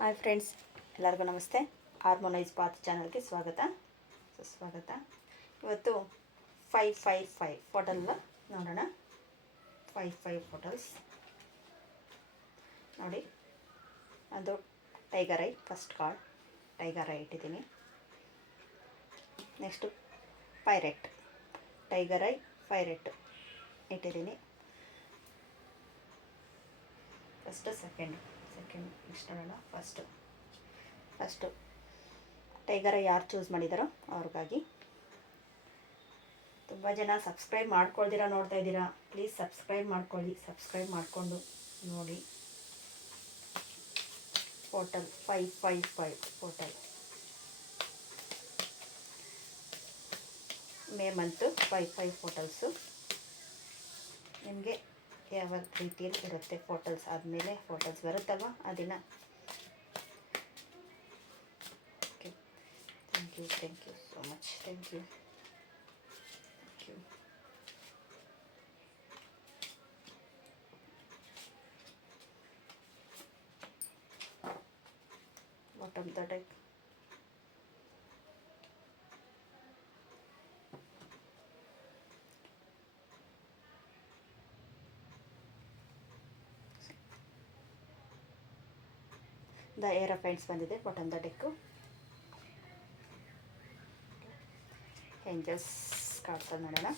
Hi friends, ಎಲ್ಲರಿಗೂ ನಮಸ್ತೆ. Harmonise path ಚಾನಲ್ಗೆ ಸ್ವಾಗತ, ಸುಸ್ವಾಗತ. ಇವತ್ತು 555 ಫೋಟಲ್ ನೋಡೋಣ. 55 ಫೋಟಲ್ಸ್ ನೋಡಿ. ಅದು tiger eye, first card tiger eye ಇಟ್ಟಿದ್ದೀನಿ. Next pirate, tiger eye pirate ಇಟ್ಟಿದ್ದೀನಿ. ಸೆಕೆಂಡ್ ನೆಕ್ಸ್ಟ್ ನೋಡೋಣ. ಫಸ್ಟು ಟೈಗರ್ ಯಾರು ಚೂಸ್ ಮಾಡಿದಾರೋ ಅವ್ರಿಗಾಗಿ. ತುಂಬ ಜನ ಸಬ್ಸ್ಕ್ರೈಬ್ ಮಾಡ್ಕೊಳ್ದಿರ ನೋಡ್ತಾ ಇದ್ದೀರಾ. ಪ್ಲೀಸ್ ಸಬ್ಸ್ಕ್ರೈಬ್ ಮಾಡ್ಕೊಳ್ಳಿ. ಸಬ್ಸ್ಕ್ರೈಬ್ ಮಾಡಿಕೊಂಡು ನೋಡಿ. Portal 555 portal May month 55 ಫೋಟಲ್ಸು. ನಿಮಗೆ ಯಾವ ರೀತಿಯಲ್ಲಿ ಇರುತ್ತೆ ಫೋಟಲ್ಸ್ ಆದಮೇಲೆ ಫೋಟಲ್ಸ್ ಬರುತ್ತಲ್ವ ಆ ದಿನ. Okay, thank you so much. Thank you. Bottom the deck. The air of hands ಬಂದಿದೆ bottom the deck. Angels cards ನೋಡೋಣ.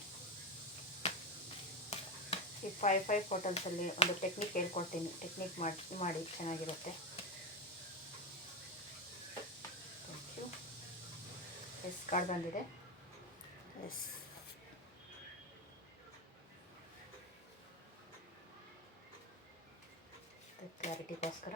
ಈ 55 ಫೋಟಲ್ಸಲ್ಲಿ ಒಂದು ಟೆಕ್ನಿಕ್ ಹೇಳ್ಕೊಡ್ತೀನಿ. ಟೆಕ್ನಿಕ್ ಮಾಡಿ ಚೆನ್ನಾಗಿರುತ್ತೆ. Thank you. ಎಸ್ ಕಾರ್ಡ್ ಬಂದಿದೆ. ಎಸ್ ಕ್ಲಾರಿಟಿಗೋಸ್ಕರ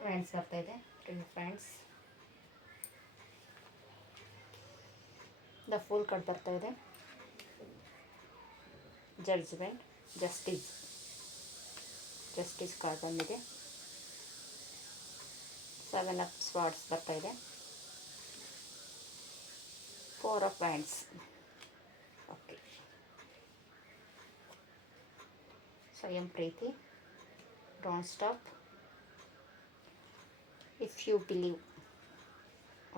ಫ್ರೆಂಡ್ಸ್ ಬರ್ತಾ ಇದೆ. ಫ್ರೆಂಡ್ಸ್ ದ ಫುಲ್ ಕಾರ್ಡ್ ಬರ್ತಾ ಇದೆ. ಜಡ್ಜ್ಮೆಂಟ್, ಜಸ್ಟಿಸ್ ಕಾರ್ಡ್ ಬಂದಿದೆ. 7 ಆಫ್ ಸ್ವಾರ್ಡ್ಸ್ ಬರ್ತಾ ಇದೆ. 4 ಆಫ್ ವ್ಯಾಂಡ್ಸ್. ಓಕೆ, ಸ್ವಯಂ ಪ್ರೀತಿ, don't stop, if you believe.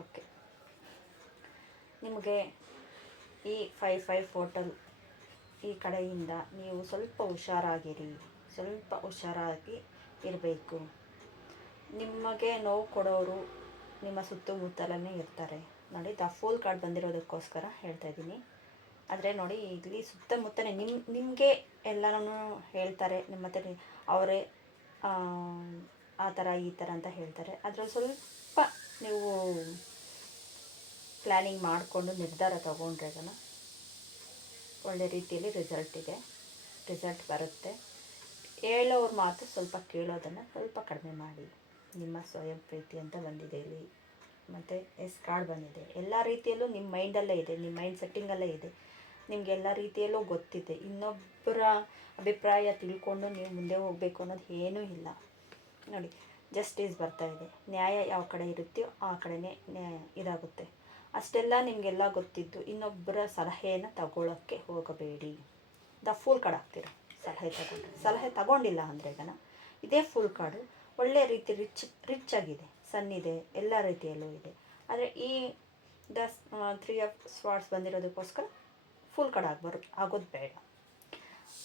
Okay, ನಿಮಗೆ ಈ 55 ಫೋಟಲ್ ಈ ಕಡೆಯಿಂದ ನೀವು ಸ್ವಲ್ಪ ಹುಷಾರಾಗಿ ಇರಬೇಕು. ನಿಮಗೆ ನೋವು ಕೊಡೋರು ನಿಮ್ಮ ಸುತ್ತಮುತ್ತಲೇ ಇರ್ತಾರೆ. ನೋಡಿ, ದ ಫುಲ್ ಕಾರ್ಡ್ ಬಂದಿರೋದಕ್ಕೋಸ್ಕರ ಹೇಳ್ತಾ ಇದ್ದೀನಿ. ಆದರೆ ನೋಡಿ, ಇಲ್ಲಿ ಸುತ್ತಮುತ್ತಲೇ ನಿಮಗೆ ಎಲ್ಲನೂ ಹೇಳ್ತಾರೆ. ನಿಮ್ಮ ಹತ್ರ ಅವರೇ ಆ ಥರ ಈ ಥರ ಅಂತ ಹೇಳ್ತಾರೆ. ಅದರಲ್ಲಿ ಸ್ವಲ್ಪ ನೀವು ಪ್ಲ್ಯಾನಿಂಗ್ ಮಾಡಿಕೊಂಡು ನಿರ್ಧಾರ ತಗೊಂಡ್ರೆ ಒಳ್ಳೆ ರೀತಿಯಲ್ಲಿ ರಿಸಲ್ಟ್ ಬರುತ್ತೆ. ಹೇಳೋವ್ರ ಮಾತು ಸ್ವಲ್ಪ ಕೇಳೋದನ್ನು ಸ್ವಲ್ಪ ಕಡಿಮೆ ಮಾಡಿ. ನಿಮ್ಮ ಸ್ವಯಂ ಪ್ರೀತಿ ಅಂತ ಬಂದಿದೆ ಇಲ್ಲಿ. ಮತ್ತು ಎಸ್ ಕಾರ್ಡ್ ಬಂದಿದೆ. ಎಲ್ಲ ರೀತಿಯಲ್ಲೂ ನಿಮ್ಮ ಮೈಂಡಲ್ಲೇ ಇದೆ, ನಿಮ್ಮ ಮೈಂಡ್ ಸೆಟ್ಟಿಂಗಲ್ಲೇ ಇದೆ. ನಿಮಗೆ ಎಲ್ಲ ರೀತಿಯಲ್ಲೂ ಗೊತ್ತಿದೆ. ಇನ್ನೊಬ್ಬರ ಅಭಿಪ್ರಾಯ ತಿಳ್ಕೊಂಡು ನೀವು ಮುಂದೆ ಹೋಗಬೇಕು ಅನ್ನೋದು ಏನೂ ಇಲ್ಲ. ನೋಡಿ, ಜಸ್ಟಿಸ್ ಬರ್ತಾ ಇದೆ. ನ್ಯಾಯ ಯಾವ ಕಡೆ ಇರುತ್ತೆಯೋ ಆ ಕಡೆನೇ ಇದಾಗುತ್ತೆ. ಅಷ್ಟೆಲ್ಲ ನಿಮಗೆಲ್ಲ ಗೊತ್ತಿದ್ದು ಇನ್ನೊಬ್ಬರ ಸಲಹೆಯನ್ನು ತಗೊಳ್ಳೋಕ್ಕೆ ಹೋಗಬೇಡಿ. ದ ಫುಲ್ ಕಾರ್ಡ್ ಹಾಕ್ತೀರ. ಸಲಹೆ ತಗೊಂಡಿಲ್ಲ ಅಂದರೆ ಇದೇ ಫುಲ್ ಕಾರ್ಡು ಒಳ್ಳೆ ರೀತಿ ರಿಚ್ ಆಗಿದೆ, ಸನ್ ಇದೆ, ಎಲ್ಲ ರೀತಿಯಲ್ಲೂ ಇದೆ. ಆದರೆ ಈ ದ 3 ಆಫ್ ಸ್ವಾರ್ಡ್ಸ್ ಬಂದಿರೋದಕ್ಕೋಸ್ಕರ ಫುಲ್ ಕಾರ್ಡ್ ಆಗೋದು ಬೇಡ.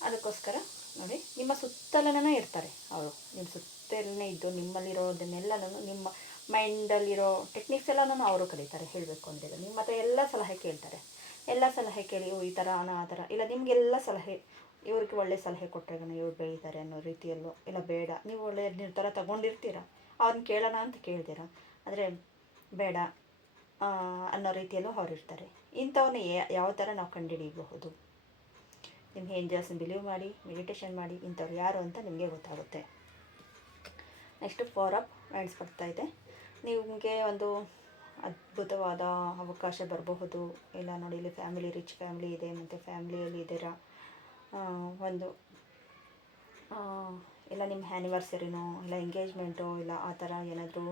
ಅದಕ್ಕೋಸ್ಕರ ನೋಡಿ, ನಿಮ್ಮ ಸುತ್ತಲೇ ಇರ್ತಾರೆ ಅವರು. ನಿಮ್ಮ ಸುತ್ತಲೇ ಇದ್ದು ನಿಮ್ಮಲ್ಲಿರೋದನ್ನೆಲ್ಲನೂ, ನಿಮ್ಮ ಮೈಂಡಲ್ಲಿರೋ ಟೆಕ್ನಿಕ್ಸ್ ಎಲ್ಲನೂ ಅವರು ಕಲಿತಾರೆ. ಹೇಳಬೇಕು ಅಂದರೆ ನಿಮ್ಮ ಹತ್ರ ಎಲ್ಲ ಸಲಹೆ ಕೇಳ್ತಾರೆ. ಎಲ್ಲ ಸಲಹೆ ಕೇಳಿ ಈ ಥರ ಆ ಥರ ಇಲ್ಲ, ನಿಮಗೆಲ್ಲ ಸಲಹೆ, ಇವ್ರಿಗೆ ಒಳ್ಳೆ ಸಲಹೆ ಕೊಟ್ಟರೆ ಇವ್ರು ಬೆಳೀತಾರೆ ಅನ್ನೋ ರೀತಿಯಲ್ಲೂ ಇಲ್ಲ. ಬೇಡ, ನೀವು ಒಳ್ಳೆಯ ನಿರ್ಧಾರ ತಗೊಂಡಿರ್ತೀರ, ಅವ್ರನ್ನ ಕೇಳೋಣ ಅಂತ ಕೇಳ್ತೀರ, ಆದರೆ ಬೇಡ ಅನ್ನೋ ರೀತಿಯಲ್ಲೂ ಅವ್ರು ಇರ್ತಾರೆ. ಇಂಥವನ್ನ ಯಾವ ಥರ ನಾವು ಕಂಡುಹಿಡಿಯಬಹುದು? ನಿಮ್ಮ ಏಂಜಲ್ಸ್ನ ಬಿಲೀವ್ ಮಾಡಿ, ಮೆಡಿಟೇಷನ್ ಮಾಡಿ. ಇಂಥವ್ರು ಯಾರು ಅಂತ ನಿಮಗೆ ಗೊತ್ತಾಗುತ್ತೆ. ನೆಕ್ಸ್ಟು 4 ಆಫ್ ವ್ಯಾಂಡ್ಸ್ ಬರ್ತಾ ಇದೆ. ನಿಮಗೆ ಒಂದು ಅದ್ಭುತವಾದ ಅವಕಾಶ ಬರಬಹುದು. ಇಲ್ಲ ನೋಡಿ, ಇಲ್ಲಿ ಫ್ಯಾಮಿಲಿ, ರಿಚ್ ಫ್ಯಾಮಿಲಿ ಇದೆ, ಮತ್ತು ಫ್ಯಾಮಿಲಿಯಲ್ಲಿ ಇದ್ದೀರಾ. ಒಂದು ಇಲ್ಲ ನಿಮ್ಮ ಆ್ಯನಿವರ್ಸರಿನೋ ಇಲ್ಲ ಎಂಗೇಜ್ಮೆಂಟೋ ಇಲ್ಲ ಆ ಥರ ಏನಾದರೂ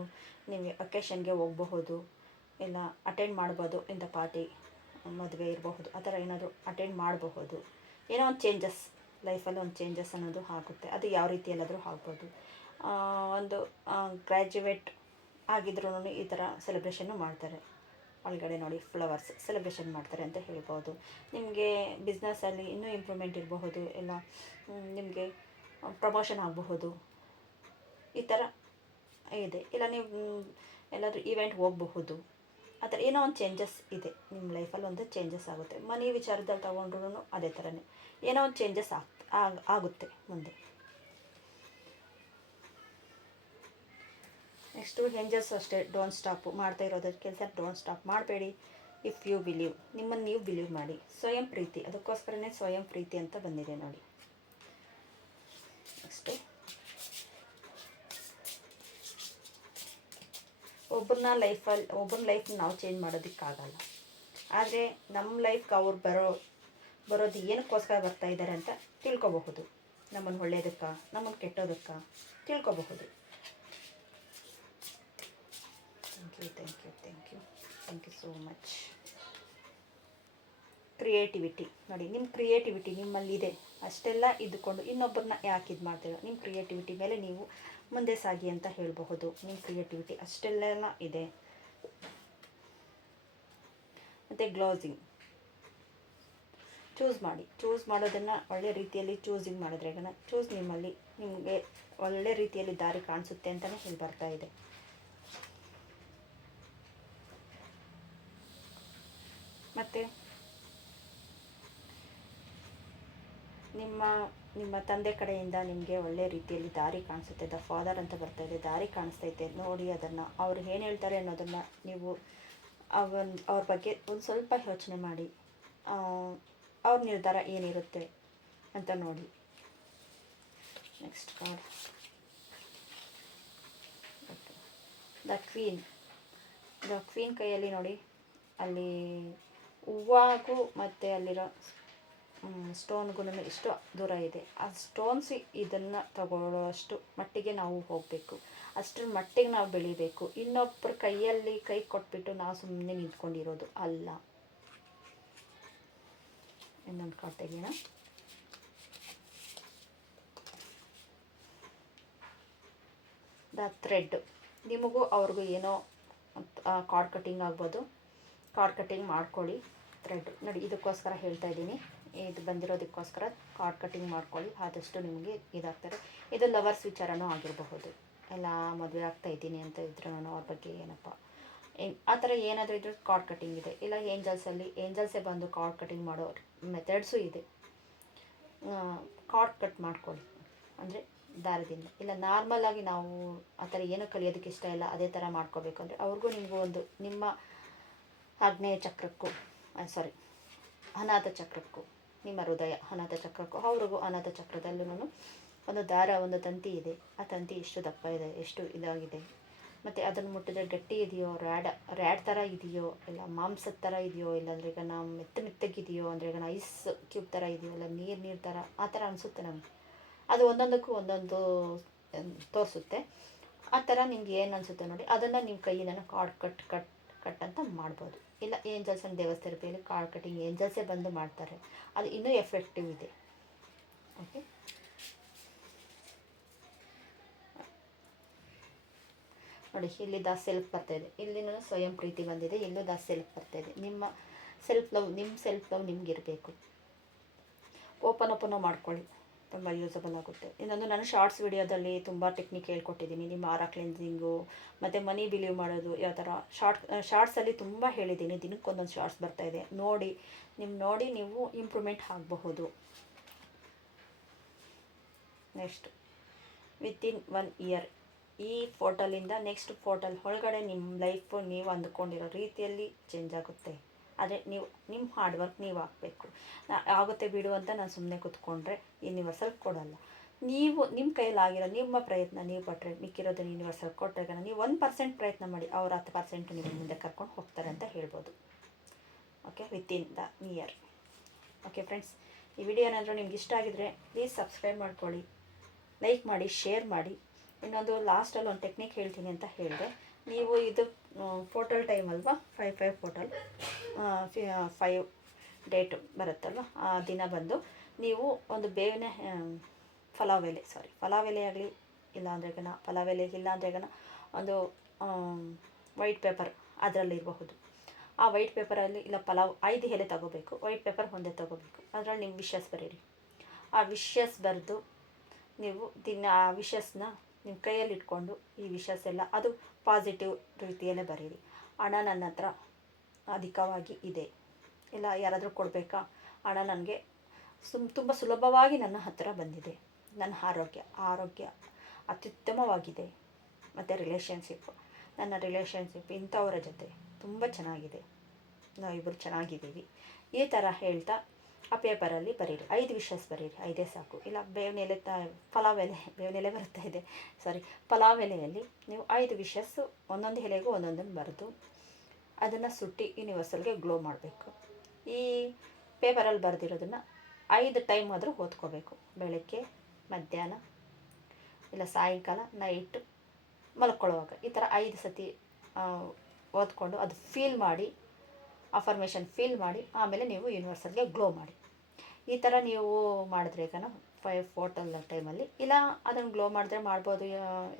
ನೀವು ಅಕೇಶನ್ಗೆ ಹೋಗಬಹುದು, ಇಲ್ಲ ಅಟೆಂಡ್ ಮಾಡ್ಬೋದು. ಇಂಥ ಪಾರ್ಟಿ, ಮದುವೆ ಇರಬಹುದು, ಆ ಥರ ಏನಾದರೂ ಅಟೆಂಡ್ ಮಾಡಬಹುದು. ಏನೋ ಒಂದು ಚೇಂಜಸ್ ಲೈಫಲ್ಲಿ, ಒಂದು ಚೇಂಜಸ್ ಅನ್ನೋದು ಆಗುತ್ತೆ. ಅದು ಯಾವ ರೀತಿಯಲ್ಲಾದರೂ ಆಗ್ಬೋದು. ಒಂದು ಗ್ರ್ಯಾಜುಯೇಟ್ ಆಗಿದ್ರೂ ಈ ಥರ ಸೆಲೆಬ್ರೇಷನ್ನು ಮಾಡ್ತಾರೆ. ಒಳಗಡೆ ನೋಡಿ ಫ್ಲವರ್ಸ್ ಸೆಲೆಬ್ರೇಷನ್ ಮಾಡ್ತಾರೆ ಅಂತ ಹೇಳ್ಬೋದು. ನಿಮಗೆ ಬಿಸ್ನೆಸ್ಸಲ್ಲಿ ಇನ್ನೂ ಇಂಪ್ರೂವ್ಮೆಂಟ್ ಇರಬಹುದು, ಇಲ್ಲ ನಿಮಗೆ ಪ್ರಮೋಷನ್ ಆಗಬಹುದು, ಈ ಥರ ಇದೆ. ಇಲ್ಲ ನೀವು ಎಲ್ಲಾದರೂ ಈವೆಂಟ್ ಹೋಗಬಹುದು. ಆ ಥರ ಏನೋ ಒಂದು ಚೇಂಜಸ್ ಇದೆ ನಿಮ್ಮ ಲೈಫಲ್ಲಿ, ಒಂದು ಚೇಂಜಸ್ ಆಗುತ್ತೆ. ಮನಿ ವಿಚಾರದಲ್ಲಿ ತೊಗೊಂಡ್ರೂ ಅದೇ ಥರನೇ ಏನೋ ಒಂದು ಚೇಂಜಸ್ ಆಗುತ್ತೆ ಮುಂದೆ. ನೆಕ್ಸ್ಟು ಏಂಜಲ್ಸ್ ಅಷ್ಟೇ, ಡೋಂಟ್ ಸ್ಟಾಪ್ ಮಾಡ್ತಾ ಇರೋದ್ರ ಕೆಲಸ, ಡೋಂಟ್ ಸ್ಟಾಪ್ ಮಾಡಬೇಡಿ. ಇಫ್ ಯು ಬಿಲೀವ್, ನಿಮ್ಮನ್ನು ನೀವು ಬಿಲೀವ್ ಮಾಡಿ. ಸ್ವಯಂ ಪ್ರೀತಿ, ಅದಕ್ಕೋಸ್ಕರನೇ ಸ್ವಯಂ ಪ್ರೀತಿ ಅಂತ ಬಂದಿದೆ ನೋಡಿ. ನೆಕ್ಸ್ಟು ಒಬ್ಬರನ್ನ ಲೈಫ್ ನಾವು ಚೇಂಜ್ ಮಾಡೋದಕ್ಕಾಗಲ್ಲ. ಆದರೆ ನಮ್ಮ ಲೈಫ್ಗೆ ಅವ್ರು ಬರೋದು ಏನಕ್ಕೋಸ್ಕರ ಬರ್ತಾ ಇದ್ದಾರೆ ಅಂತ ತಿಳ್ಕೊಬಹುದು. ನಮ್ಮನ್ನು ಒಳ್ಳೆಯದಕ್ಕೆ, ನಮ್ಮನ್ನು ಕೆಟ್ಟೋದಕ್ಕೆ ತಿಳ್ಕೊಬಹುದು. Thank you so much. Creativity ನೋಡಿ, ನಿಮ್ಮ ಕ್ರಿಯೇಟಿವಿಟಿ ನಿಮ್ಮಲ್ಲಿದೆ. ಅಷ್ಟೆಲ್ಲ ಇದ್ದುಕೊಂಡು ಇನ್ನೊಬ್ಬರನ್ನ ಯಾಕೆ ಇದು ಮಾಡ್ತೀರ? ನಿಮ್ಮ ಕ್ರಿಯೇಟಿವಿಟಿ ಮೇಲೆ ನೀವು ಮುಂದೆ ಸಾಗಿ ಅಂತ ಹೇಳಬಹುದು. ನಿಮ್ಮ ಕ್ರಿಯೇಟಿವಿಟಿ ಅಷ್ಟೆಲ್ಲ ಇದೆ. ಮತ್ತು ಕ್ಲೋಸಿಂಗ್ ಚೂಸ್ ಮಾಡೋದನ್ನು ಒಳ್ಳೆ ರೀತಿಯಲ್ಲಿ ಚೂಸಿಂಗ್ ಮಾಡಿದ್ರೆ ನಿಮಗೆ ಒಳ್ಳೆ ರೀತಿಯಲ್ಲಿ ದಾರಿ ಕಾಣಿಸುತ್ತೆ ಅಂತಲೇ ಹೇಳಿ ಬರ್ತಾ ಇದೆ. ಮತ್ತು ನಿಮ್ಮ ತಂದೆ ಕಡೆಯಿಂದ ನಿಮಗೆ ಒಳ್ಳೆ ರೀತಿಯಲ್ಲಿ ದಾರಿ ಕಾಣಿಸುತ್ತೆ. ದ ಫಾದರ್ ಅಂತ ಬರ್ತಾ ಇದೆ, ದಾರಿ ಕಾಣಿಸ್ತೈತೆ ನೋಡಿ. ಅದನ್ನು ಅವ್ರು ಏನು ಹೇಳ್ತಾರೆ ಅನ್ನೋದನ್ನು ನೀವು ಅವ್ರ ಬಗ್ಗೆ ಒಂದು ಸ್ವಲ್ಪ ಯೋಚನೆ ಮಾಡಿ, ಅವ್ರ ನಿರ್ಧಾರ ಏನಿರುತ್ತೆ ಅಂತ ನೋಡಿ. ನೆಕ್ಸ್ಟ್ ಕಾರ್ಡ್, ದ ಕ್ವೀನ್ ಕೈಯಲ್ಲಿ ನೋಡಿ, ಅಲ್ಲಿ ಹೂವಾಗೂ ಮತ್ತು ಅಲ್ಲಿರೋ ಸ್ಟೋನ್ಗೂ ಎಷ್ಟು ದೂರ ಇದೆ. ಆ ಸ್ಟೋನ್ಸ್ ಇದನ್ನು ತಗೊಳ್ಳೋ ಅಷ್ಟು ಮಟ್ಟಿಗೆ ನಾವು ಹೋಗಬೇಕು, ಅಷ್ಟರ ಮಟ್ಟಿಗೆ ನಾವು ಬೆಳಿಬೇಕು. ಇನ್ನೊಬ್ಬರ ಕೈಯಲ್ಲಿ ಕೈ ಕೊಟ್ಬಿಟ್ಟು ನಾವು ಸುಮ್ಮನೆ ನಿಂತ್ಕೊಂಡಿರೋದು ಅಲ್ಲ. ಇನ್ನೊಂದು ಕಾರ್ಡ್ ತೆಗೆಯೋಣ. ದ ಥ್ರೆಡ್, ನಿಮಗೂ ಅವ್ರಿಗೂ ಏನೋ ಕಾರ್ಡ್ ಕಟ್ಟಿಂಗ್ ಆಗ್ಬೋದು. ಕಾರ್ಡ್ ಕಟ್ಟಿಂಗ್ ಮಾಡ್ಕೊಳ್ಳಿ. ಥ್ರೆಡ್ ನೋಡಿ, ಇದಕ್ಕೋಸ್ಕರ ಹೇಳ್ತಾ ಇದ್ದೀನಿ, ಇದು ಬಂದಿರೋದಕ್ಕೋಸ್ಕರ ಕಾರ್ಡ್ ಕಟ್ಟಿಂಗ್ ಮಾಡ್ಕೊಳ್ಳಿ. ಆದಷ್ಟು ನಿಮಗೆ ಇದಾಗ್ತಾರೆ. ಇದು ಲವರ್ಸ್ ವಿಚಾರನೂ ಆಗಿರಬಹುದು. ಎಲ್ಲ ಮದುವೆ ಆಗ್ತಾ ಇದ್ದೀನಿ ಅಂತ ಇದ್ರೂ ಅವ್ರ ಬಗ್ಗೆ ಏನಪ್ಪ ಆ ಥರ ಏನಾದರೂ ಇದ್ರೂ ಕಾರ್ಡ್ ಕಟ್ಟಿಂಗ್ ಇದೆ. ಇಲ್ಲ ಏಂಜಲ್ಸೇ ಬಂದು ಕಾರ್ಡ್ ಕಟ್ಟಿಂಗ್ ಮಾಡೋ ಮೆಥಡ್ಸು ಇದೆ. ಕಾರ್ಡ್ ಕಟ್ ಮಾಡ್ಕೊಳ್ಳಿ, ಅಂದರೆ ದಾರದಿಂದ. ಇಲ್ಲ ನಾರ್ಮಲಾಗಿ ನಾವು ಆ ಥರ ಏನೂ ಕಲಿಯೋದಕ್ಕೆ ಇಷ್ಟ ಇಲ್ಲ, ಅದೇ ಥರ ಮಾಡ್ಕೋಬೇಕು ಅಂದರೆ ಅವ್ರಿಗೂ ನಿಮಗೂ ಒಂದು ನಿಮ್ಮ ಆಗ್ನೇಯ ಚಕ್ರಕ್ಕೂ ಅನಾಥ ಚಕ್ರಕ್ಕೂ, ನಿಮ್ಮ ಹೃದಯ ಅನಾಥ ಚಕ್ರಕ್ಕೂ ಅವ್ರಿಗೂ ಅನಾಥ ಚಕ್ರದಲ್ಲೂ ಒಂದು ದಾರ, ಒಂದು ತಂತಿ ಇದೆ. ಆ ತಂತಿ ಎಷ್ಟು ದಪ್ಪ ಇದೆ, ಎಷ್ಟು ಇದಾಗಿದೆ, ಮತ್ತು ಅದನ್ನು ಮುಟ್ಟಿದ್ರೆ ಗಟ್ಟಿ ಇದೆಯೋ, ರ್ಯಾಡ್ ಥರ ಇದೆಯೋ, ಇಲ್ಲ ಮಾಂಸದ ಥರ ಇದೆಯೋ, ಇಲ್ಲಾಂದ್ರೆ ಈಗ ನಾವು ಮೆತ್ತಗಿದೆಯೋ, ಅಂದರೆ ಈಗ ಐಸ್ ಕ್ಯೂಬ್ ಥರ ಇದೆಯೋ, ಇಲ್ಲ ನೀರು ಥರ ಆ ಥರ ಅನಿಸುತ್ತೆ ನಮಗೆ. ಅದು ಒಂದೊಂದಕ್ಕೂ ಒಂದೊಂದು ತೋರಿಸುತ್ತೆ. ಆ ಥರ ನಿಮ್ಗೆ ಏನು ಅನಿಸುತ್ತೆ ನೋಡಿ, ಅದನ್ನು ನಿಮ್ಮ ಕೈಯಿಂದ ಕಾರ್ಡ್ ಕಟ್ ಅಂತ ಮಾಡ್ಬೋದು. ಇಲ್ಲ ಏಂಜಲ್ಸನ್ನು ದೇವಸ್ಥಾನದಲ್ಲಿ ಕಾರ್ಡ್ ಕಟ್ಟಿಂಗ್ ಏಂಜಲ್ಸೇ ಬಂದು ಮಾಡ್ತಾರೆ, ಅದು ಇನ್ನೂ ಎಫೆಕ್ಟಿವ್ ಇದೆ. ಓಕೆ, ನೋಡಿ ಇಲ್ಲಿ ದ ಸೆಲ್ಫ್ ಬರ್ತಾಯಿದೆ, ಇಲ್ಲಿನೂ ಸ್ವಯಂ ಪ್ರೀತಿ ಬಂದಿದೆ, ಇಲ್ಲೂ ದ ಸೆಲ್ಫ್ ಬರ್ತಾಯಿದೆ. ನಿಮ್ಮ ಸೆಲ್ಫ್ ಲವ್ ನಿಮಗಿರಬೇಕು. ಓಪನ್ ಮಾಡ್ಕೊಳ್ಳಿ, ತುಂಬ ಯೂಸಬಲ್ ಆಗುತ್ತೆ. ಇನ್ನೊಂದು ನಾನು ಶಾರ್ಟ್ಸ್ ವಿಡಿಯೋದಲ್ಲಿ ತುಂಬ ಟೆಕ್ನಿಕ್ ಹೇಳ್ಕೊಟ್ಟಿದ್ದೀನಿ. ನಿಮ್ಮ ಆರಾ ಕ್ಲೆನ್ಸಿಂಗು ಮತ್ತು ಮನಿ ಬಿಲೀವ್ ಮಾಡೋದು ಯಾವ ಥರ ಶಾರ್ಟ್ಸಲ್ಲಿ ತುಂಬ ಹೇಳಿದ್ದೀನಿ. ದಿನಕ್ಕೊಂದೊಂದು ಶಾರ್ಟ್ಸ್ ಬರ್ತಾಯಿದೆ, ನೋಡಿ ನೀವು ಇಂಪ್ರೂವ್ಮೆಂಟ್ ಆಗಬಹುದು. ನೆಕ್ಸ್ಟ್, ವಿತಿನ್ 1 ಇಯರ್ ಈ ಪೋರ್ಟಲಿಂದ ನೆಕ್ಸ್ಟ್ ಪೋರ್ಟಲ್ ಒಳಗಡೆ ನಿಮ್ಮ ಲೈಫು ನೀವು ಅಂದ್ಕೊಂಡಿರೋ ರೀತಿಯಲ್ಲಿ ಚೇಂಜ್ ಆಗುತ್ತೆ. ಆದರೆ ನಿಮ್ಮ ಹಾರ್ಡ್ ವರ್ಕ್ ನೀವು ಹಾಕಬೇಕು. ಆಗುತ್ತೆ ಬಿಡು ಅಂತ ನಾನು ಸುಮ್ಮನೆ ಕೂತ್ಕೊಂಡ್ರೆ ಯೂನಿವರ್ಸಲ್ ಕೊಡಲ್ಲ. ನೀವು ನಿಮ್ಮ ಕೈಯಲ್ಲಾಗಿರೋ ನಿಮ್ಮ ಪ್ರಯತ್ನ ನೀವು ಪಟ್ಟರೆ ಮಿಕ್ಕಿರೋದನ್ನು ಯೂನಿವರ್ಸಲ್ ಕೊಟ್ಟರೆ ನೀವು 1% ಪ್ರಯತ್ನ ಮಾಡಿ ಅವ್ರು 10% ನಿಮ್ಮ ಮುಂದೆ ಕರ್ಕೊಂಡು ಹೋಗ್ತಾರೆ ಅಂತ ಹೇಳ್ಬೋದು. Okay, within the year. Okay friends, ಈ ವಿಡಿಯೋ ಏನಾದರೂ ನಿಮ್ಗೆ ಇಷ್ಟ ಆಗಿದರೆ ಪ್ಲೀಸ್ ಸಬ್ಸ್ಕ್ರೈಬ್ ಮಾಡ್ಕೊಳ್ಳಿ, ಲೈಕ್ ಮಾಡಿ, ಶೇರ್ ಮಾಡಿ. ಇನ್ನೊಂದು ಲಾಸ್ಟಲ್ಲಿ ಒಂದು ಟೆಕ್ನಿಕ್ ಹೇಳ್ತೀನಿ ಅಂತ ಹೇಳಿದೆ. ನೀವು ಇದು ಫೋಟಲ್ ಟೈಮ್ ಅಲ್ವಾ, 5 ಫೋಟಲ್ 5 ಡೇಟ್ ಬರುತ್ತಲ್ವ, ಆ ದಿನ ಬಂದು ನೀವು ಒಂದು ಬೇವಿನ ಪಲಾವ್ ಎಲೆ ಆಗಲಿ, ಇಲ್ಲಾಂದ್ರೆಗನ ಪಲಾವ್ ಎಲೆ ಇಲ್ಲಾಂದ್ರೆಗನ ಒಂದು ವೈಟ್ ಪೇಪರ್ ಅದರಲ್ಲಿರಬಹುದು. ಆ ವೈಟ್ ಪೇಪರಲ್ಲಿ ಇಲ್ಲ ಪಲಾವ್ 5 ಎಲೆ ತೊಗೋಬೇಕು, ವೈಟ್ ಪೇಪರ್ ಒಂದೇ ತೊಗೋಬೇಕು. ಅದರಲ್ಲಿ ನೀವು ವಿಶಸ್ ಬರೀರಿ. ಆ ವಿಶಸ್ ಬರೆದು ನೀವು ಆ ವಿಶಸ್ನ ನಿಮ್ಮ ಕೈಯಲ್ಲಿ ಇಟ್ಕೊಂಡು ಈ ವಿಶಸ್ ಎಲ್ಲ ಅದು ಪಾಸಿಟಿವ್ ರೀತಿಯಲ್ಲೇ ಬರೀರಿ. ಹಣ ನನ್ನ ಹತ್ರ ಅಧಿಕವಾಗಿ ಇದೆ, ಇಲ್ಲ ಯಾರಾದರೂ ಕೊಡಬೇಕಾ, ಹಣ ನನಗೆ ತುಂಬ ಸುಲಭವಾಗಿ ನನ್ನ ಹತ್ತಿರ ಬಂದಿದೆ, ನನ್ನ ಆರೋಗ್ಯ ಅತ್ಯುತ್ತಮವಾಗಿದೆ, ಮತ್ತು ನನ್ನ ರಿಲೇಷನ್ಶಿಪ್ ಇಂಥವರ ಜೊತೆ ತುಂಬ ಚೆನ್ನಾಗಿದೆ, ನಾವಿಬ್ಬರು ಚೆನ್ನಾಗಿದ್ದೀವಿ, ಈ ಥರ ಹೇಳ್ತಾ ಆ ಪೇಪರಲ್ಲಿ ಬರೀರಿ. 5 ವಿಶಸ್ ಬರೀರಿ, 5 ಸಾಕು. ಇಲ್ಲ ಬೇವಿನ ಎಲೆ ಬೇವಿನ ಎಲೆ ಬರ್ತಾ ಇದೆ, ಪಲಾವ್ ಎಲೆಯಲ್ಲಿ ನೀವು 5 ವಿಶಸ್ಸು ಒಂದೊಂದು ಎಲೆಗೂ ಒಂದೊಂದನ್ನು ಬರೆದು ಅದನ್ನು ಸುಟ್ಟಿ ಯೂನಿವರ್ಸಲ್ಗೆ ಗ್ಲೋ ಮಾಡಬೇಕು. ಈ ಪೇಪರಲ್ಲಿ ಬರೆದಿರೋದನ್ನು 5 ಟೈಮ್ ಆದರೂ ಓದ್ಕೋಬೇಕು. ಬೆಳಗ್ಗೆ, ಮಧ್ಯಾಹ್ನ, ಇಲ್ಲ ಸಾಯಂಕಾಲ, ನೈಟು, ಮಲ್ಕೊಳ್ಳುವಾಗ. ಈ ಥರ 5 ಸತಿ ಓದ್ಕೊಂಡು ಅದು ಫೀಲ್ ಮಾಡಿ, ಅಫರ್ಮೇಷನ್ ಫೀಲ್ ಮಾಡಿ, ಆಮೇಲೆ ನೀವು ಯೂನಿವರ್ಸಲ್ಗೆ ಗ್ಲೋ ಮಾಡಿ. ಈ ಥರ ನೀವು ಮಾಡಿದ್ರೆ ಈಗ 5 ಫೋಟಲ್ ಟೈಮಲ್ಲಿ, ಇಲ್ಲ ಅದನ್ನು ಗ್ಲೋ ಮಾಡಿದ್ರೆ ಮಾಡ್ಬೋದು,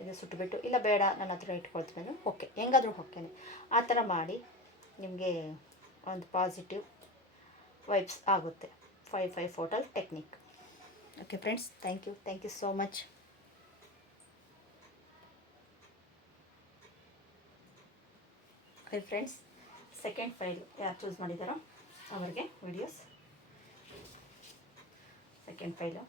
ಇದು ಸುಟ್ಟುಬಿಟ್ಟು, ಇಲ್ಲ ಬೇಡ ನನ್ನ ಹತ್ರ ಇಟ್ಕೊಳ್ತೀನಿ ಓಕೆ, ಹೆಂಗಾದರೂ ಓಕೆನೆ. ಆ ಥರ ಮಾಡಿ ನಿಮಗೆ ಒಂದು ಪಾಸಿಟಿವ್ ವೈಬ್ಸ್ ಆಗುತ್ತೆ. 5 portal technique. Okay friends, thank you so much. Friends, second pile ಯಾರು ಚೂಸ್ ಮಾಡಿದಾರೋ ಅವ್ರಿಗೆ videos. Second pile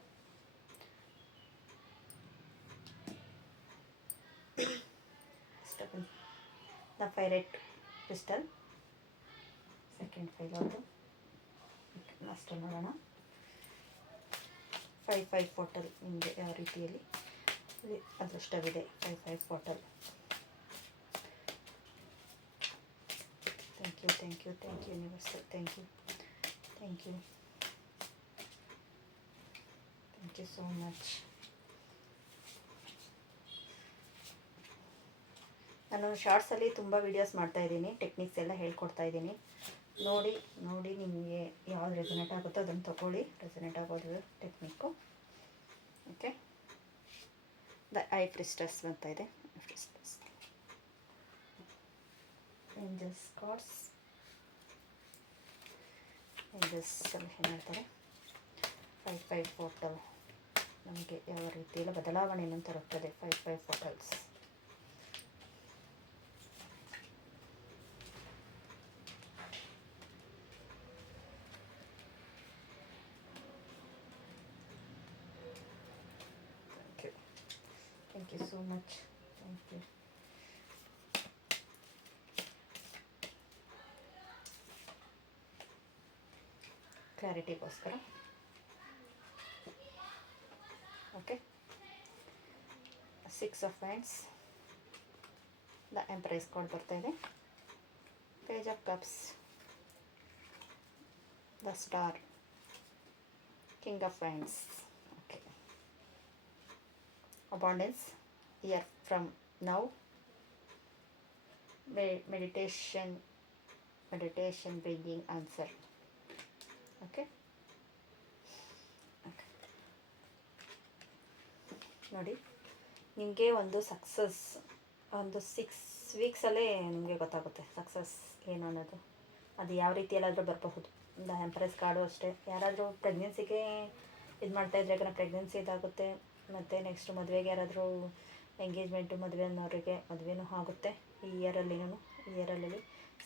the pirate crystal. Second pile ಅದು ಲಾಸ್ಟ್ ನೋಡೋಣ. 5 ಫೋಟಲ್ ನಿಮಗೆ ಯಾವ ರೀತಿಯಲ್ಲಿ ಅದೃಷ್ಟವಿದೆ. 5 portal. Thank you universal. Thank you so much. ನಾನು ಶಾರ್ಟ್ಸಲ್ಲಿ ತುಂಬ ವೀಡಿಯೋಸ್ ಮಾಡ್ತಾಯಿದ್ದೀನಿ, ಟೆಕ್ನಿಕ್ಸ್ ಎಲ್ಲ ಹೇಳ್ಕೊಡ್ತಾ ಇದ್ದೀನಿ. ನೋಡಿ ನಿಮಗೆ ಯಾವ್ದು ರೆಸನೇಟ್ ಆಗುತ್ತೋ ಅದನ್ನು ತಗೊಳ್ಳಿ. ರೆಸನೇಟ್ ಆಗೋದು ಟೆಕ್ನಿಕ್ಕು. ಓಕೆ, ದ ಐ ಪ್ರಿಸ್ಟಸ್ ಬರ್ತಾ ಇದೆ. ಏಂಜಲ್ಸ್ ಕಾರ್ಡ್ಸ್ ಸೊಲ್ಯೂಷನ್ ಹೇಳ್ತಾರೆ. 5 ಫೋಟಲ್ ನಮಗೆ ಯಾವ ರೀತಿಯಲ್ಲಿ ಬದಲಾವಣೆಯನ್ನು ತರುತ್ತದೆ. 5 portals. Thank you so much. Thank you. ಕ್ಲಾರಿಟಿಗೋಸ್ಕರ. Okay, 6 of wands. The empress card ಬರ್ತಾ ಇದೆ. Page of cups, the star, king of wands. Okay, abundance, year from now, meditation bringing answer. Okay, ನೋಡಿ ನಿಮಗೆ ಒಂದು ಸಕ್ಸಸ್ ಒಂದು 6 ವೀಕ್ಸಲ್ಲೇ ನಿಮಗೆ ಗೊತ್ತಾಗುತ್ತೆ success ಏನು ಅನ್ನೋದು. ಅದು ಯಾವ ರೀತಿಯಲ್ಲಾದರೂ ಬರಬಹುದು. ದ ಎಂಪ್ರೆಸ್ ಕಾರ್ಡು ಅಷ್ಟೇ. ಯಾರಾದರೂ ಪ್ರೆಗ್ನೆನ್ಸಿಗೆ ಇದು ಮಾಡ್ತಾಯಿದ್ರೆ ಈಗ ಪ್ರೆಗ್ನೆನ್ಸಿ ಇದಾಗುತ್ತೆ. ಮತ್ತು ನೆಕ್ಸ್ಟ್ ಮದುವೆಗೆ ಯಾರಾದರೂ ಎಂಗೇಜ್ಮೆಂಟು ಮದುವೆ ಅನ್ನೋರಿಗೆ ಮದುವೆನೂ ಆಗುತ್ತೆ ಈ ಇಯರಲ್ಲಿ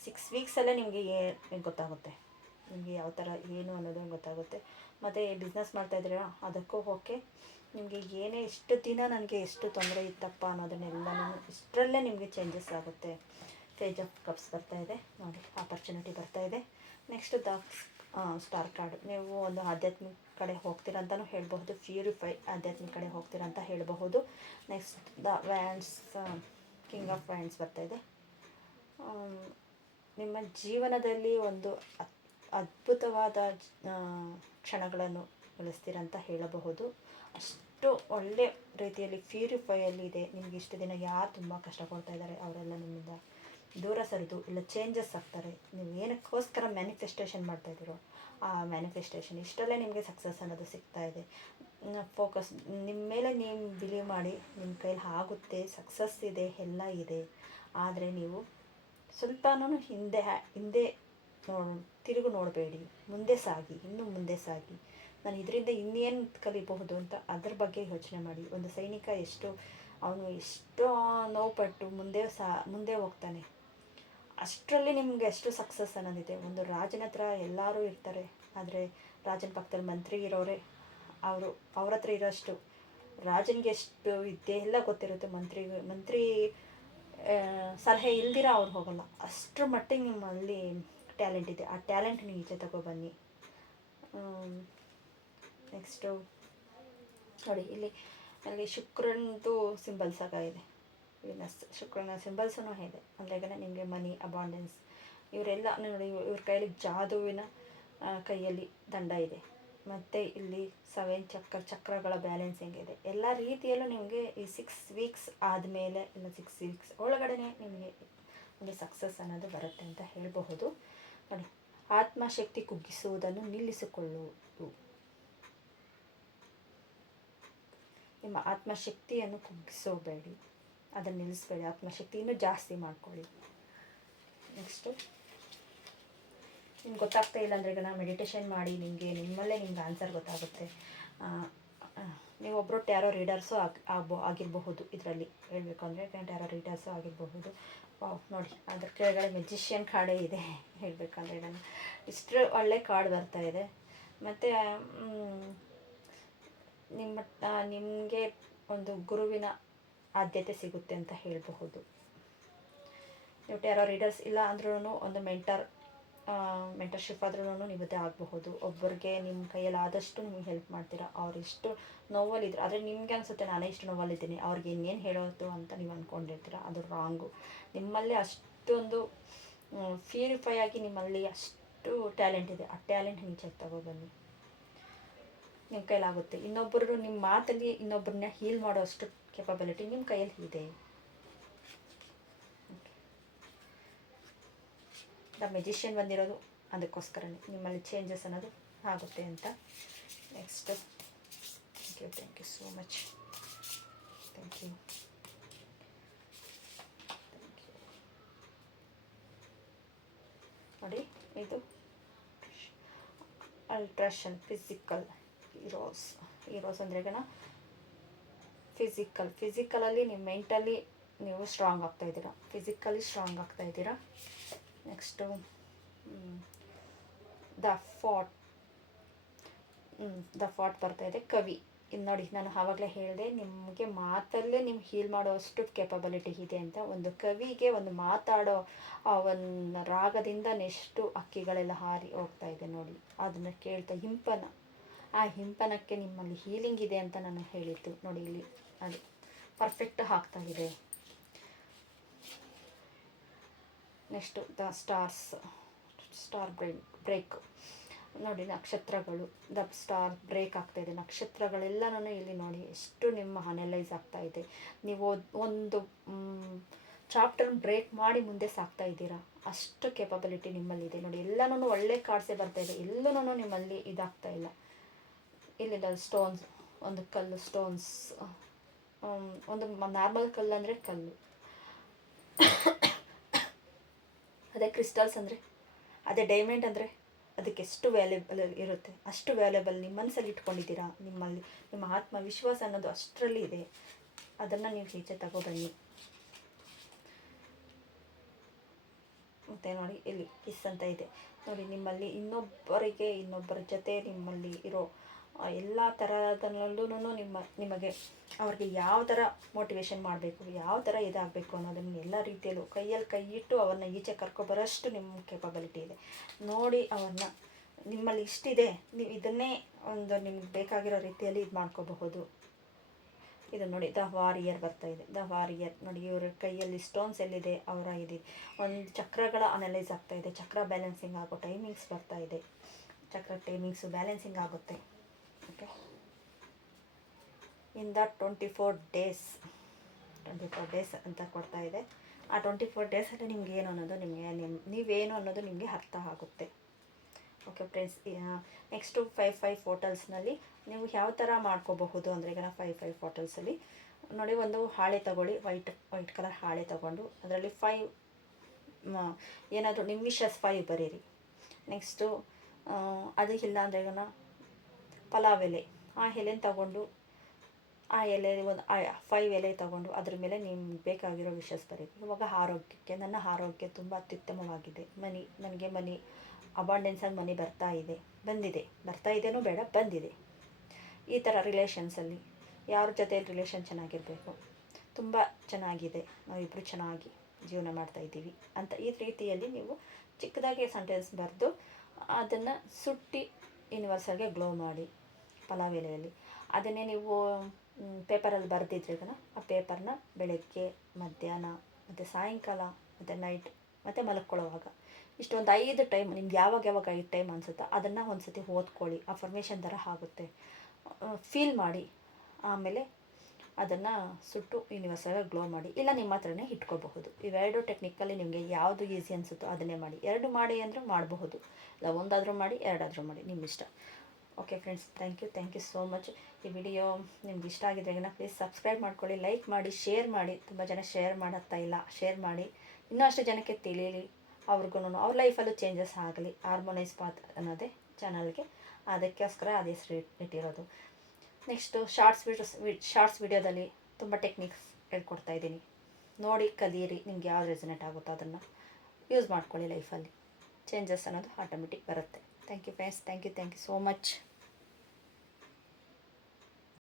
6 ವೀಕ್ಸಲ್ಲೇ ನಿಮಗೆ ಗೊತ್ತಾಗುತ್ತೆ. ನಿಮಗೆ ಯಾವ ಥರ ಏನು ಅನ್ನೋದು ಗೊತ್ತಾಗುತ್ತೆ. ಮತ್ತು ಬಿಸ್ನೆಸ್ ಮಾಡ್ತಾಯಿದ್ದೀರಾ ಅದಕ್ಕೂ ಓಕೆ. ನಿಮಗೆ ಏನೇ ಎಷ್ಟು ದಿನ ನನಗೆ ಎಷ್ಟು ತೊಂದರೆ ಇತ್ತಪ್ಪ ಅನ್ನೋದನ್ನೆಲ್ಲನೂ ಇಷ್ಟರಲ್ಲೇ ನಿಮಗೆ ಚೇಂಜಸ್ ಆಗುತ್ತೆ. ಪೇಜ್ ಆಫ್ ಕಪ್ಸ್ ಬರ್ತಾಯಿದೆ ನೋಡಿ, ಆಪರ್ಚುನಿಟಿ ಬರ್ತಾಯಿದೆ. Next the star card. ನೀವು ಒಂದು ಆಧ್ಯಾತ್ಮಿಕ ಕಡೆ ಹೋಗ್ತೀರಾ ಅಂತಲೂ ಹೇಳಬಹುದು, ಪ್ಯೂರಿಫೈ ಆಧ್ಯಾತ್ಮಿಕ ಕಡೆ ಹೋಗ್ತೀರಾ ಅಂತ ಹೇಳಬಹುದು. Next the wands, king of wands ಬರ್ತಾಯಿದೆ. ನಿಮ್ಮ ಜೀವನದಲ್ಲಿ ಒಂದು ಅದ್ಭುತವಾದ ಕ್ಷಣಗಳನ್ನು ಗಳಿಸ್ತೀರಂತ ಹೇಳಬಹುದು. ಅಷ್ಟು ಒಳ್ಳೆ ರೀತಿಯಲ್ಲಿ ಪ್ಯೂರಿಫೈಯಲ್ಲಿ ಇದೆ. ನಿಮ್ಗೆ ಇಷ್ಟು ದಿನ ಯಾರು ತುಂಬ ಕಷ್ಟ ಕೊಡ್ತಾ ಇದ್ದಾರೆ ಅವರೆಲ್ಲ ನಿಮ್ಮಿಂದ ದೂರ ಸರಿದು ಇಲ್ಲ ಚೇಂಜಸ್ ಆಗ್ತಾರೆ. ನೀವು ಏನಕ್ಕೋಸ್ಕರ ಮ್ಯಾನಿಫೆಸ್ಟೇಷನ್ ಮಾಡ್ತಾಯಿದ್ದೀರೋ ಆ ಮ್ಯಾನಿಫೆಸ್ಟೇಷನ್ ಇಷ್ಟರಲ್ಲೇ ನಿಮಗೆ ಸಕ್ಸಸ್ ಅನ್ನೋದು ಸಿಗ್ತಾ ಇದೆ. ಫೋಕಸ್ ನಿಮ್ಮ ಮೇಲೆ ನೀವು ಬಿಲೀವ್ ಮಾಡಿ, ನಿಮ್ಮ ಕೈಲಿ ಆಗುತ್ತೆ, ಸಕ್ಸಸ್ ಇದೆ, ಎಲ್ಲ ಇದೆ. ಆದರೆ ನೀವು ಸ್ವಲ್ಪನೂ ಹಿಂದೆ ತಿರುಗು ನೋಡಬೇಡಿ, ಮುಂದೆ ಸಾಗಿ, ಇನ್ನೂ ಮುಂದೆ ಸಾಗಿ. ನಾನು ಇದರಿಂದ ಇನ್ನೇನು ಕಲಿಬಹುದು ಅಂತ ಅದ್ರ ಬಗ್ಗೆ ಯೋಚನೆ ಮಾಡಿ. ಒಂದು ಸೈನಿಕ ಅವನು ಎಷ್ಟೋ ನೋವುಪಟ್ಟು ಮುಂದೆ ಹೋಗ್ತಾನೆ. ಅಷ್ಟರಲ್ಲಿ ನಿಮಗೆ ಎಷ್ಟು ಸಕ್ಸಸ್ ಅನ್ನೋದಿದೆ. ಒಂದು ರಾಜನ ಹತ್ರ ಎಲ್ಲರೂ ಇರ್ತಾರೆ, ಆದರೆ ರಾಜನ ಪಕ್ಕದಲ್ಲಿ ಮಂತ್ರಿ ಇರೋರೆ, ಅವ್ರ ಹತ್ರ ಇರೋಷ್ಟು ರಾಜನಿಗೆ ಎಷ್ಟು ವಿದ್ಯೆ ಎಲ್ಲ ಗೊತ್ತಿರುತ್ತೆ. ಮಂತ್ರಿ ಸಲಹೆ ಇಲ್ದಿರ ಅವ್ರು ಹೋಗಲ್ಲ. ಅಷ್ಟರ ಮಟ್ಟಿಗೆ ನಿಮ್ಮಲ್ಲಿ ಟ್ಯಾಲೆಂಟ್ ಇದೆ. ಆ ಟ್ಯಾಲೆಂಟ್ ನೀವು ಈಚೆ ತಗೊಬನ್ನಿ. ನೆಕ್ಸ್ಟು ನೋಡಿ, ಅಲ್ಲಿ ಶುಕ್ರನದು ಸಿಂಬಲ್ಸ್ ಆಗಿದೆ. ಶುಕ್ರನ ಸಿಂಬಲ್ಸೂ ಇದೆ. ಅಂದರೆ ನಿಮಗೆ ಮನಿ, ಅಬಾಂಡೆನ್ಸ್, ಇವರೆಲ್ಲ ನೋಡಿ, ಇವ್ರ ಕೈಯಲ್ಲಿ ಜಾದುವಿನ ಕೈಯಲ್ಲಿ ದಂಡ ಇದೆ. ಮತ್ತು ಇಲ್ಲಿ 7 ಚಕ್ರಗಳ ಬ್ಯಾಲೆನ್ಸಿಂಗ್ ಇದೆ. ಎಲ್ಲ ರೀತಿಯಲ್ಲೂ ನಿಮಗೆ ಈ 6 ವೀಕ್ಸ್ ಆದಮೇಲೆ ಇಲ್ಲ 6 ವೀಕ್ಸ್ ಒಳಗಡೆ ನಿಮಗೆ ಒಂದು ಸಕ್ಸಸ್ ಅನ್ನೋದು ಬರುತ್ತೆ ಅಂತ ಹೇಳಬಹುದು. ನೋಡಿ, ಆತ್ಮಶಕ್ತಿ ಕುಗ್ಗಿಸುವುದನ್ನು ನಿಲ್ಲಿಸಿಕೊಳ್ಳುವುದು. ನಿಮ್ಮ ಆತ್ಮಶಕ್ತಿಯನ್ನು ಕುಗ್ಗಿಸೋಬೇಡಿ, ಅದನ್ನು ನಿಲ್ಲಿಸಬೇಡಿ. ಆತ್ಮಶಕ್ತಿಯನ್ನು ಜಾಸ್ತಿ ಮಾಡ್ಕೊಳ್ಳಿ. ನೆಕ್ಸ್ಟು ನಿಮ್ಗೆ ಗೊತ್ತಾಗ್ತಾ ಇಲ್ಲ ಅಂದರೆ ಈಗ ನಾನು ಮೆಡಿಟೇಷನ್ ಮಾಡಿ ನಿಮ್ಮಲ್ಲೇ ನಿಮ್ಗೆ ಆನ್ಸರ್ ಗೊತ್ತಾಗುತ್ತೆ. ನೀವೊಬ್ಬರು ಟ್ಯಾರೋ ರೀಡರ್ಸು ಆಗಿರಬಹುದು. ಇದರಲ್ಲಿ ಹೇಳಬೇಕು ಅಂದರೆ ಟ್ಯಾರೋ ರೀಡರ್ಸು ಆಗಿರಬಹುದು. ನೋಡಿ, ಅದ್ರ ಕೆಳಗಡೆ ಮೆಜಿಷಿಯನ್ ಕಾರ್ಡೇ ಇದೆ. ಹೇಳಬೇಕಂದ್ರೆ ನಾನು ಇಷ್ಟು ಒಳ್ಳೆ ಕಾರ್ಡ್ ಬರ್ತಾ ಇದೆ. ಮತ್ತು ನಿಮಗೆ ಒಂದು ಗುರುವಿನ ಆದ್ಯತೆ ಸಿಗುತ್ತೆ ಅಂತ ಹೇಳಬಹುದು. ನೀವು ಟ್ಯಾರೋ ರೀಡರ್ಸ್ ಇಲ್ಲ ಅಂದ್ರೂ ಒಂದು ಮೆಂಟರ್ಶಿಪ್ ಆದ್ರೂ ನಿಮ್ಮದೇ ಆಗಬಹುದು. ಒಬ್ಬರಿಗೆ ನಿಮ್ಮ ಕೈಯಲ್ಲಿ ಆದಷ್ಟು ನಿಮಗೆ ಹೆಲ್ಪ್ ಮಾಡ್ತೀರಾ. ಅವ್ರು ಎಷ್ಟು ನೋವಲ್ಲಿದ್ರು, ಆದರೆ ನಿಮಗೆ ಅನಿಸುತ್ತೆ ನಾನೇ ಇಷ್ಟು ನೋವಲ್ಲಿದ್ದೀನಿ, ಅವ್ರಿಗೆ ಇನ್ನೇನು ಹೇಳೋದು ಅಂತ ನೀವು ಅಂದ್ಕೊಂಡಿರ್ತೀರ. ಅದು ರಾಂಗು. ನಿಮ್ಮಲ್ಲಿ ಅಷ್ಟೊಂದು ಪ್ಯೂರಿಫೈ ಆಗಿ ನಿಮ್ಮಲ್ಲಿ ಅಷ್ಟು ಟ್ಯಾಲೆಂಟ್ ಇದೆ. ಆ ಟ್ಯಾಲೆಂಟ್ ಈಚೆ ತಗೊಬನ್ನಿ. ನಿಮ್ಮ ಕೈಲಾಗುತ್ತೆ. ನಿಮ್ಮ ಮಾತಲ್ಲಿ ಇನ್ನೊಬ್ಬರನ್ನ ಹೀಲ್ ಮಾಡೋ ಅಷ್ಟು ಕೆಪಬಿಲಿಟಿ ನಿಮ್ಮ ಕೈಯಲ್ಲಿ ಇದೆ. ದ ಮೆಜಿಷಿಯನ್ ಬಂದಿರೋದು ಅದಕ್ಕೋಸ್ಕರನೇ, ನಿಮ್ಮಲ್ಲಿ ಚೇಂಜಸ್ ಅನ್ನೋದು ಆಗುತ್ತೆ ಅಂತ. Next, thank you so much. Thank you. ನೋಡಿ, ಇದು ಅಲ್ಟ್ರಾಷನ್ ಫಿಸಿಕಲ್ ಹೀರೋಸ್ ಅಂದರೆ ಫಿಸಿಕಲಲ್ಲಿ ನೀವು ಮೆಂಟಲಿ ನೀವು ಸ್ಟ್ರಾಂಗ್ ಆಗ್ತಾಯಿದ್ದೀರಾ, ಫಿಸಿಕಲಿ ಸ್ಟ್ರಾಂಗ್ ಆಗ್ತಾಯಿದ್ದೀರಾ. ನೆಕ್ಸ್ಟು ದ ಫಾಟ್ ಬರ್ತಾಯಿದೆ. ಕವಿ, ಇದು ನೋಡಿ, ನಾನು ಆವಾಗಲೇ ಹೇಳಿದೆ ನಿಮಗೆ ಮಾತಲ್ಲೇ ನೀವು ಹೀಲ್ ಮಾಡೋಷ್ಟು ಕೆಪಬಿಲಿಟಿ ಇದೆ ಅಂತ. ಒಂದು ಕವಿಗೆ ಒಂದು ಮಾತಾಡೋ ಆ ಒಂದು ರಾಗದಿಂದ ನೆಷ್ಟು ಹಕ್ಕಿಗಳೆಲ್ಲ ಹಾರಿ ಹೋಗ್ತಾ ಇದೆ ನೋಡಿ, ಅದನ್ನು ಕೇಳ್ತಾ ಆ ಹಿಂಪನಕ್ಕೆ ನಿಮ್ಮಲ್ಲಿ ಹೀಲಿಂಗ್ ಇದೆ ಅಂತ ನಾನು ಹೇಳಿದ್ದು ನೋಡಿ. ಇಲ್ಲಿ ಅದು ಪರ್ಫೆಕ್ಟ್ ಆಗ್ತಾಯಿದೆ. ನೆಕ್ಸ್ಟು ದ ಸ್ಟಾರ್ ಬ್ರೇಕ್ ನೋಡಿ, ನಕ್ಷತ್ರಗಳು ದ ಸ್ಟಾರ್ ಬ್ರೇಕ್ ಆಗ್ತಾಯಿದೆ. ನಕ್ಷತ್ರಗಳೆಲ್ಲನೂ ಇಲ್ಲಿ ನೋಡಿ ಎಷ್ಟು ನಿಮ್ಮ ಅನಲೈಸ್ ಆಗ್ತಾಯಿದೆ. ನೀವು ಒಂದು ಚಾಪ್ಟರ್ ಬ್ರೇಕ್ ಮಾಡಿ ಮುಂದೆ ಸಾಗ್ತಾ ಇದ್ದೀರಾ, ಅಷ್ಟು ಕೆಪಬಿಲಿಟಿ ನಿಮ್ಮಲ್ಲಿದೆ ನೋಡಿ. ಎಲ್ಲನೂ ಒಳ್ಳೆ ಕಾರ್ಡ್ಸೇ ಬರ್ತಾಯಿದೆ, ಎಲ್ಲನೂ ನಿಮ್ಮಲ್ಲಿ ಇದಾಗ್ತಾ ಇಲ್ಲ. ಇಲ್ಲಿಂದ ಸ್ಟೋನ್ಸ್, ಒಂದು ಕಲ್ಲು, ಸ್ಟೋನ್ಸ್, ಒಂದು ನಾರ್ಮಲ್ ಕಲ್ಲು ಅಂದರೆ ಕಲ್ಲು, ಅದೇ ಕ್ರಿಸ್ಟಲ್ಸ್ ಅಂದರೆ, ಅದೇ ಡೈಮಂಡ್ ಅಂದರೆ ಅದಕ್ಕೆ ಎಷ್ಟು ವ್ಯಾಲ್ಯೂಬಲ್ ಇರುತ್ತೆ, ಅಷ್ಟು ವ್ಯಾಲ್ಯೂಬಲ್ ನಿಮ್ಮ ಮನಸ್ಸಲ್ಲಿ ಇಟ್ಕೊಂಡಿದ್ದೀರಾ. ನಿಮ್ಮ ಆತ್ಮವಿಶ್ವಾಸ ಅನ್ನೋದು ಅಷ್ಟರಲ್ಲಿ ಇದೆ. ಅದನ್ನು ನೀವು ಈಚೆ ತಗೊಬನ್ನಿ. ಮತ್ತು ನೋಡಿ, ಇಲ್ಲಿ ಕಿಸ್ ಅಂತ ಇದೆ ನೋಡಿ. ನಿಮ್ಮಲ್ಲಿ ಇನ್ನೊಬ್ಬರ ಜೊತೆ ನಿಮ್ಮಲ್ಲಿ ಇರೋ ಎಲ್ಲ ಥರದಲ್ಲೂ ನಿಮಗೆ ಅವ್ರಿಗೆ ಯಾವ ಥರ ಮೋಟಿವೇಶನ್ ಮಾಡಬೇಕು, ಯಾವ ಥರ ಇದಾಗಬೇಕು ಅನ್ನೋದನ್ನು ಎಲ್ಲ ರೀತಿಯಲ್ಲೂ ಕೈ ಇಟ್ಟು ಅವ್ರನ್ನ ಈಚೆ ಕರ್ಕೊಬರೋಷ್ಟು ನಿಮ್ಮ ಕೆಪಬಿಲಿಟಿ ಇದೆ ನೋಡಿ. ಅವ್ರನ್ನ ನಿಮ್ಮಲ್ಲಿ ಇಷ್ಟಿದೆ, ನೀವು ಇದನ್ನೇ ಒಂದು ನಿಮ್ಗೆ ಬೇಕಾಗಿರೋ ರೀತಿಯಲ್ಲಿ ಇದು ಮಾಡ್ಕೋಬಹುದು. ಇದು ನೋಡಿ ದ ವಾರಿಯರ್ ಬರ್ತಾ ಇದೆ. ದ ವಾರಿಯರ್ ನೋಡಿ, ಇವ್ರ ಕೈಯಲ್ಲಿ ಸ್ಟೋನ್ಸ್ ಎಲ್ಲಿದೆ ಅವರ ಇದೆ. ಒಂದು ಚಕ್ರಗಳ ಅನಲೈಸ್ ಆಗ್ತಾ ಇದೆ. ಚಕ್ರ ಬ್ಯಾಲೆನ್ಸಿಂಗ್ ಆಗೋ ಟೈಮಿಂಗ್ಸ್ ಬರ್ತಾ ಇದೆ. ಚಕ್ರ ಟೈಮಿಂಗ್ಸು ಬ್ಯಾಲೆನ್ಸಿಂಗ್ ಆಗುತ್ತೆ. ಓಕೆ, ಇನ್ ದ 24 ಡೇಸ್ ಅಂತ ಕೊಡ್ತಾ ಇದೆ. ಆ 24 ಡೇಸಲ್ಲಿ ನಿಮ್ಗೆ ಏನು ಅನ್ನೋದು ನೀವೇನು ಅನ್ನೋದು ನಿಮಗೆ ಅರ್ಥ ಆಗುತ್ತೆ. ಓಕೆ ಫ್ರೆಂಡ್ಸ್, ನೆಕ್ಸ್ಟು 5 ಫೋಟೋಸ್ನಲ್ಲಿ ನೀವು ಯಾವ ಥರ ಮಾಡ್ಕೋಬಹುದು ಅಂದರೆ, ಈಗ 5 ಫೋಟೋಸಲ್ಲಿ ನೋಡಿ, ಒಂದು ಹಾಳೆ ತಗೊಳ್ಳಿ, ವೈಟ್ ಕಲರ್ ಹಾಳೆ ತಗೊಂಡು ಅದರಲ್ಲಿ 5 ಏನಾದರೂ ನಿಮ್ಮ ವಿಶಸ್ 5 ಬರೀರಿ. ನೆಕ್ಸ್ಟು ಅದು ಇಲ್ಲ ಅಂದರೆ ಈಗ ಪಲಾವ್ ಎಲೆ, ಆ ಎಲೆನ ತಗೊಂಡು ಆ ಎಲೆ ಒಂದು 5 ಎಲೆ ತಗೊಂಡು ಅದ್ರ ಮೇಲೆ ನಿಮ್ಗೆ ಬೇಕಾಗಿರೋ ವಿಶಸ್ ಬರೀರಿ. ಇವಾಗ ಆರೋಗ್ಯಕ್ಕೆ, ನನ್ನ ಆರೋಗ್ಯ ತುಂಬ ಅತ್ಯುತ್ತಮವಾಗಿದೆ, ನನಗೆ ಮನಿ ಅಬಾಂಡೆನ್ಸಾಗಿ ಮನಿ ಬರ್ತಾ ಇದೆನೂ ಬೇಡ, ಬಂದಿದೆ. ಈ ಥರ ರಿಲೇಷನ್ಸಲ್ಲಿ ಯಾರ ಜೊತೆ ರಿಲೇಷನ್ ಚೆನ್ನಾಗಿರಬೇಕು, ತುಂಬ ಚೆನ್ನಾಗಿದೆ, ನಾವಿಬ್ಬರು ಚೆನ್ನಾಗಿ ಜೀವನ ಮಾಡ್ತಾಯಿದ್ದೀವಿ ಅಂತ ಈ ರೀತಿಯಲ್ಲಿ ನೀವು ಚಿಕ್ಕದಾಗಿ ಸೆಂಟೆನ್ಸ್ ಬರೆದು ಅದನ್ನು ಸುಟ್ಟಿ ಯೂನಿವರ್ಸಲ್ಗೆ ಗ್ಲೋ ಮಾಡಿ ಪಲಾವ್ ಎಲೆಯಲ್ಲಿ. ಅದನ್ನೇ ನೀವು ಪೇಪರಲ್ಲಿ ಬರೆದಿದ್ರೆ ಆ ಪೇಪರ್ನ ಬೆಳಗ್ಗೆ, ಮಧ್ಯಾಹ್ನ ಮತ್ತು ಸಾಯಂಕಾಲ ಮತ್ತು ನೈಟ್ ಮತ್ತು ಮಲ್ಕೊಳ್ಳೋವಾಗ ಇಷ್ಟೊಂದು 5 ಟೈಮ್ ನಿಮ್ಗೆ ಯಾವಾಗ 5 ಟೈಮ್ ಅನಿಸುತ್ತೋ ಅದನ್ನು ಒಂದು ಸತಿ ಓದ್ಕೊಳ್ಳಿ. ಅಫರ್ಮೇಷನ್ ಥರ ಆಗುತ್ತೆ, ಫೀಲ್ ಮಾಡಿ. ಆಮೇಲೆ ಅದನ್ನು ಸುಟ್ಟು ಯೂನಿವರ್ಸಲ್ಗೆ ಗ್ಲೋ ಮಾಡಿ, ಇಲ್ಲ ನಿಮ್ಮ ಹತ್ರನೇ ಇಟ್ಕೋಬಹುದು. ಇವೆರಡು ಟೆಕ್ನಿಕಲ್ಲಿ ನಿಮಗೆ ಯಾವುದು ಈಸಿ ಅನಿಸುತ್ತೋ ಅದನ್ನೇ ಮಾಡಿ. 2 ಮಾಡಿ ಅಂದರೆ ಮಾಡಬಹುದು, ಇಲ್ಲ ಒಂದಾದರೂ ಮಾಡಿ, 2 ಮಾಡಿ, ನಿಮ್ಮ ಇಷ್ಟ. Okay friends, thank you so much. ಈ ವಿಡಿಯೋ ನಿಮ್ಗೆ ಇಷ್ಟ ಆಗಿದ್ರೆ ಪ್ಲೀಸ್ ಸಬ್ಸ್ಕ್ರೈಬ್ ಮಾಡ್ಕೊಳ್ಳಿ, ಲೈಕ್ ಮಾಡಿ, ಶೇರ್ ಮಾಡಿ. ತುಂಬ ಜನ ಶೇರ್ ಮಾಡ್ತಾ ಇಲ್ಲ, ಶೇರ್ ಮಾಡಿ, ಇನ್ನೂ ಅಷ್ಟು ಜನಕ್ಕೆ ತಿಳಿಯಲಿ, ಅವ್ರಿಗೂ ಅವ್ರ ಲೈಫಲ್ಲೂ ಚೇಂಜಸ್ ಆಗಲಿ. ಹಾರ್ಮೋನೈಸ್ ಪಾತ್ ಅನ್ನೋದೇ ಚಾನಲ್ಗೆ, ಅದಕ್ಕೋಸ್ಕರ ಅದೇ ಹೆಸರು ಇಟ್ಟಿರೋದು. ನೆಕ್ಸ್ಟು ಶಾರ್ಟ್ಸ್ ವಿಡಿಯೋದಲ್ಲಿ ತುಂಬ ಟೆಕ್ನಿಕ್ಸ್ ಹೇಳ್ಕೊಡ್ತಾ ಇದ್ದೀನಿ, ನೋಡಿ ಕಲಿಯಿರಿ. ನಿಮ್ಗೆ ಯಾವ್ದು ರೆಸನೇಟ್ ಆಗುತ್ತೋ ಅದನ್ನು ಯೂಸ್ ಮಾಡ್ಕೊಳ್ಳಿ ಲೈಫಲ್ಲಿ. ಚೇಂಜಸ್ ಅನ್ನೋದು ಆಟೋಮೆಟಿಕ್ ಬರುತ್ತೆ. Thank you friends, thank you so much.